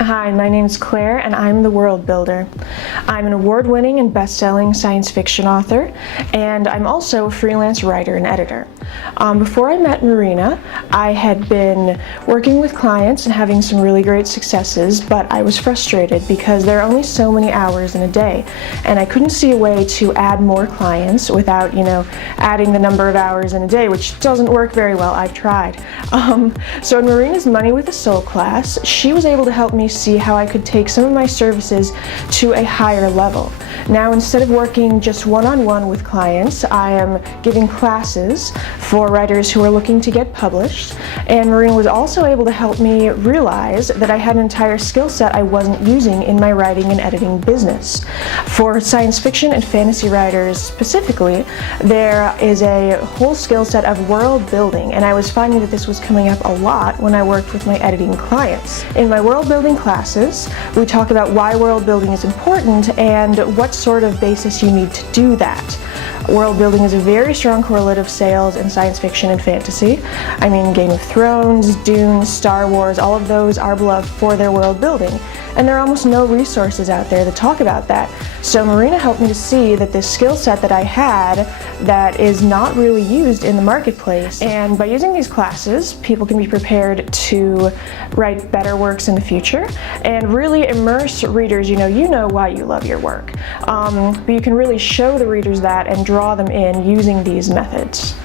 Hi, my name is Claire and I'm the world builder. I'm an award-winning and best-selling science fiction author, and I'm also a freelance writer and editor. Before I met Marina, I had been working with clients and having some really great successes, but I was frustrated because there are only so many hours in a day, and I couldn't see a way to add more clients without, adding the number of hours in a day, which doesn't work very well. I've tried. So in Marina's Money with a Soul class, she was able to help me see how I could take some of my services to a higher level. Now, instead of working just one-on-one with clients, I am giving classes for writers who are looking to get published, and Marina was also able to help me realize that I had an entire skill set I wasn't using in my writing and editing business. For science fiction and fantasy writers specifically, there is a whole skill set of world building, and I was finding that this was coming up a lot when I worked with my editing clients. In my world building classes, we talk about why world building is important and what sort of basis you need to do that. World building is a very strong correlate of sales in science fiction and fantasy. I mean, Game of Thrones, Dune, Star Wars, all of those are beloved for their world building. And there are almost no resources out there that talk about that. So Marina helped me to see that this skill set that I had that is not really used in the marketplace. And by using these classes, people can be prepared to write better works in the future and really immerse readers. You know why you love your work. But you can really show the readers that and draw them in using these methods.